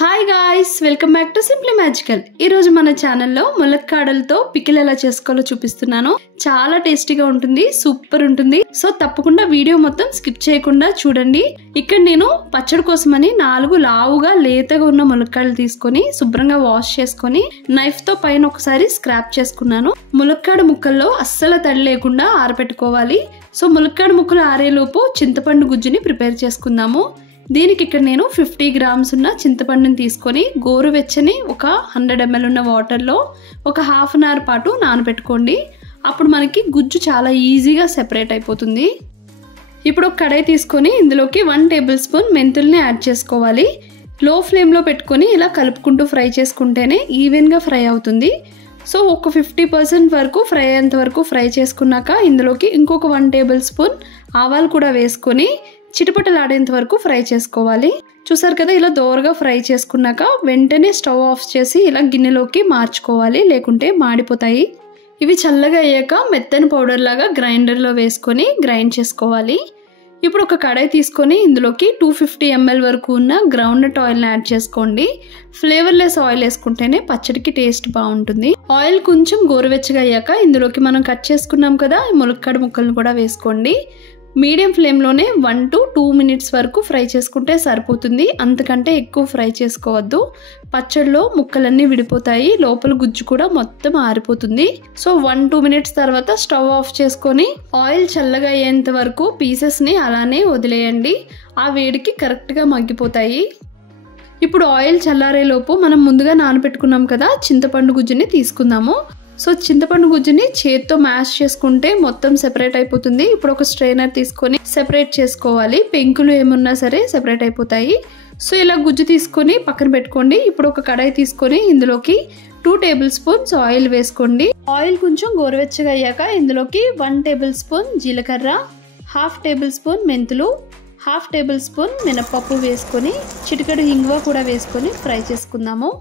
Hi guys, welcome back to simply magical. ఈ రోజు మన ఛానల్లో ములక్కాడలతో పికిల్ ఎలా చేసుకోవాలో చూపిస్తున్నాను. చాలా టేస్టీగా ఉంటుంది, సూపర్ ఉంటుంది. సో తప్పకుండా వీడియో మొత్తం స్కిప్ చేయకుండా చూడండి. ఇక్కడ నేను పచ్చడి కోసమని 4 లావుగా లేతగా ఉన్న ములక్కాడలు తీసుకొని శుభ్రంగా వాష్ చేసుకొని నైఫ్ తో పైన ఒకసారి స్క్రాప్ చేసుకున్నాను. ములక్కాడ ముక్కల్లో అస్సలు తడి లేకుండా ఆరబెట్టుకోవాలి. సో ములక్కాడ ముక్కలు ఆరేలోపు చింతపండు గుజ్జుని ప్రిపేర్ చేసుకుందాము. దీనికి ఇక్కడ నేను 50 గ్రామ్స్ ఉన్న చింతపండుని తీసుకొని గోరువెచ్చని ఒక 100 ml ఉన్న వాటర్లో ఒక హాఫ్ అన్ అవర్ పాటు నానబెట్టుకోండి. అప్పుడు మనకి గుజ్జు చాలా ఈజీగా సెపరేట్ అయిపోతుంది. ఇప్పుడు ఒక కడాయి తీసుకొని ఇందులోకి 1 టేబుల్ స్పూన్ మెంతుల్ని యాడ్ చేసుకోవాలి. లో ఫ్లేమ్లో పెట్టుకొని ఇలా కలుపుకుంటూ ఫ్రై చేసుకుంటేనే ఈవెన్గా ఫ్రై అవుతుంది. సో ఒక 50% వరకు ఫ్రై అయ్యేంత వరకు ఫ్రై చేసుకున్నాక ఇందులోకి ఇంకొక 1 టేబుల్ స్పూన్ ఆవాలు కూడా వేసుకొని చిటపటలాడేంత వరకు ఫ్రై చేసుకోవాలి. చూసారు కదా, ఇలా దోరగా ఫ్రై చేసుకున్నాక వెంటనే స్టవ్ ఆఫ్ చేసి ఇలా గిన్నెలోకి మార్చుకోవాలి, లేకుంటే మాడిపోతాయి. ఇవి చల్లగా అయ్యాక మెత్తని పౌడర్ లాగా గ్రైండర్లో వేసుకొని గ్రైండ్ చేసుకోవాలి. ఇప్పుడు ఒక కడాయి తీసుకొని ఇందులోకి 250 ml వరకు ఉన్న గ్రౌండ్నట్ ఆయిల్ని యాడ్ చేసుకోండి. ఫ్లేవర్లెస్ ఆయిల్ వేసుకుంటేనే పచ్చడికి టేస్ట్ బాగుంటుంది. ఆయిల్ కొంచెం గోరువెచ్చగా అయ్యాక ఇందులోకి మనం కట్ చేసుకున్నాం కదా ఈ ములక్కాడ ముక్కలను కూడా వేసుకోండి. మీడియం ఫ్లేమ్లోనే 1 to 2 minutes వరకు ఫ్రై చేసుకుంటే సరిపోతుంది. అంతకంటే ఎక్కువ ఫ్రై చేసుకోవద్దు. పచ్చడిలో ముక్కలన్నీ విడిపోతాయి, లోపల గుజ్జు కూడా మొత్తం ఆరిపోతుంది. సో 1-2 minutes తర్వాత స్టవ్ ఆఫ్ చేసుకొని ఆయిల్ చల్లగా అయ్యేంత వరకు పీసెస్ని అలానే వదిలేయండి. ఆ వేడికి కరెక్ట్గా మగ్గిపోతాయి. ఇప్పుడు ఆయిల్ చల్లారేలోపు మనం ముందుగా నానబెట్టుకున్నాం కదా చింతపండు గుజ్జుని తీసుకుందాము. సో చింతపండు గుజ్జుని చేత్తో మ్యాష్ చేసుకుంటే మొత్తం సెపరేట్ అయిపోతుంది. ఇప్పుడు ఒక స్ట్రైనర్ తీసుకొని సెపరేట్ చేసుకోవాలి. పెంకులు ఏమున్నా సరే సెపరేట్ అయిపోతాయి. సో ఇలా గుజ్జు తీసుకొని పక్కన పెట్టుకోండి. ఇప్పుడు ఒక కడాయి తీసుకొని ఇందులోకి 2 టేబుల్ స్పూన్స్ ఆయిల్ వేసుకోండి. ఆయిల్ కొంచెం గోరువెచ్చగా అయ్యాక ఇందులోకి 1 టేబుల్ స్పూన్ జీలకర్ర, 1/2 టేబుల్ స్పూన్ మెంతులు, 1/2 టేబుల్ స్పూన్ మినపప్పు వేసుకొని చిటికెడు ఇంగువ కూడా వేసుకొని ఫ్రై చేసుకుందాము.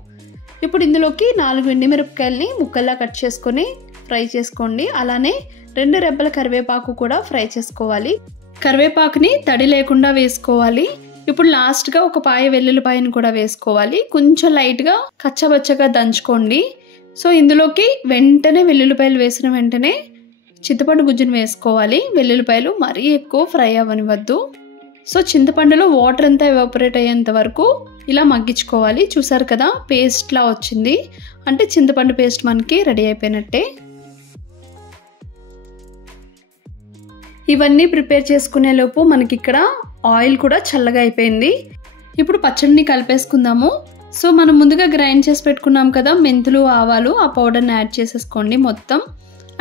ఇప్పుడు ఇందులోకి 4 ఎండుమిరపకాయలని ముక్కల్లా కట్ చేసుకొని ఫ్రై చేసుకోండి. అలానే 2 రెబ్బల కరివేపాకు కూడా ఫ్రై చేసుకోవాలి. కరివేపాకుని తడి లేకుండా వేసుకోవాలి. ఇప్పుడు లాస్ట్గా ఒక పాయ వెల్లుల్లిపాయను కూడా వేసుకోవాలి. కొంచెం లైట్గా కచ్చబచ్చగా దంచుకోండి. సో ఇందులోకి వెంటనే వెల్లుల్లిపాయలు వేసిన వెంటనే చింతపండు గుజ్జును వేసుకోవాలి. వెల్లుల్లిపాయలు మరీ ఎక్కువ ఫ్రై అవ్వనివద్దు. సో చింతపండులో వాటర్ అంతా ఎవాపరేట్ అయ్యేంత వరకు ఇలా మగ్గించుకోవాలి. చూసారు కదా, పేస్ట్లా వచ్చింది అంటే చింతపండు పేస్ట్ మనకి రెడీ అయిపోయినట్టే. ఇవన్నీ ప్రిపేర్ చేసుకునే లోపు మనకి ఇక్కడ ఆయిల్ కూడా చల్లగా అయిపోయింది. ఇప్పుడు పచ్చడిని కలిపేసుకుందాము. సో మనం ముందుగా గ్రైండ్ చేసి పెట్టుకున్నాం కదా మెంతులు, ఆవాలు, ఆ పౌడర్ని యాడ్ చేసేసుకోండి మొత్తం.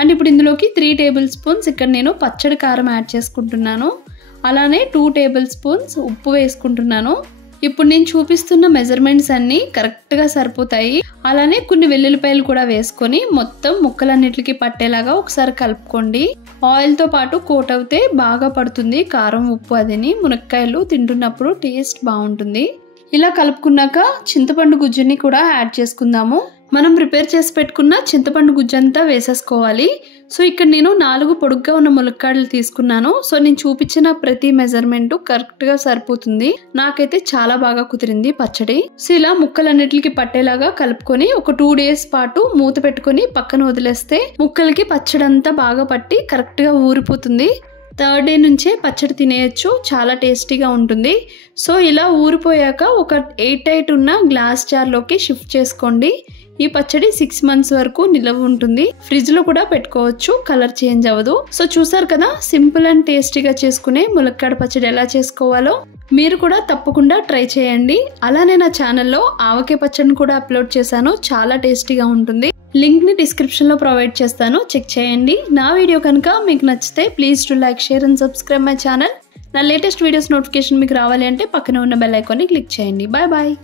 అండ్ ఇప్పుడు ఇందులోకి 3 టేబుల్ స్పూన్స్ ఇక్కడ నేను పచ్చడి కారం యాడ్ చేసుకుంటున్నాను. అలానే 2 టేబుల్ స్పూన్స్ ఉప్పు వేసుకుంటున్నాను. ఇప్పుడు నేను చూపిస్తున్న మెజర్మెంట్స్ అన్నీ కరెక్ట్గా సరిపోతాయి. అలానే కొన్ని వెల్లుల్లిపాయలు కూడా వేసుకొని మొత్తం ముక్కలన్నిటికి పట్టేలాగా ఒకసారి కలుపుకోండి. ఆయిల్తో పాటు కోట్ అవుతే బాగా పడుతుంది కారం, ఉప్పు. అదిని మునక్కాయలు తింటున్నప్పుడు టేస్ట్ బాగుంటుంది. ఇలా కలుపుకున్నాక చింతపండు గుజ్జుని కూడా యాడ్ చేసుకుందాము. మనం ప్రిపేర్ చేసి పెట్టుకున్న చింతపండు గుజ్జంతా వేసేసుకోవాలి. సో ఇక్కడ నేను 4 పొడుగ్గా ఉన్న ములక్కాడలు తీసుకున్నాను. సో నేను చూపించిన ప్రతి మెజర్మెంట్ కరెక్ట్గా సరిపోతుంది. నాకైతే చాలా బాగా కుదిరింది పచ్చడి. సో ఇలా ముక్కలన్నిటికి పట్టేలాగా కలుపుకొని ఒక 2 days పాటు మూత పెట్టుకొని పక్కన వదిలేస్తే ముక్కలకి పచ్చడి అంతా బాగా పట్టి కరెక్ట్గా ఊరిపోతుంది. 3rd day నుంచే పచ్చడి తినేయచ్చు, చాలా టేస్టీగా ఉంటుంది. సో ఇలా ఊరిపోయాక ఒక 8 టైట్ ఉన్న గ్లాస్ జార్లోకి షిఫ్ట్ చేసుకోండి. ఈ పచ్చడి 6 months వరకు నిలవ ఉంటుంది. ఫ్రిడ్జ్ లో కూడా పెట్టుకోవచ్చు, కలర్ చేంజ్ అవ్వదు. సో చూసారు కదా, సింపుల్ అండ్ టేస్టీగా చేసుకునే ములక్కాడ పచ్చడి ఎలా చేసుకోవాలో మీరు కూడా తప్పకుండా ట్రై చేయండి. అలానే నా ఛానల్లో ఆవకాయ పచ్చడిని కూడా అప్లోడ్ చేశాను, చాలా టేస్టీగా ఉంటుంది. లింక్ ని డిస్క్రిప్షన్ లో ప్రొవైడ్ చేస్తాను, చెక్ చేయండి. నా వీడియో కనుక మీకు నచ్చితే please do like, share and subscribe my channel. నా లేటెస్ట్ వీడియోస్ నోటిఫికేషన్ మీకు రావాలి అంటే పక్కన ఉన్న బెల్ ఐకాన్ని క్లిక్ చేయండి. Bye bye.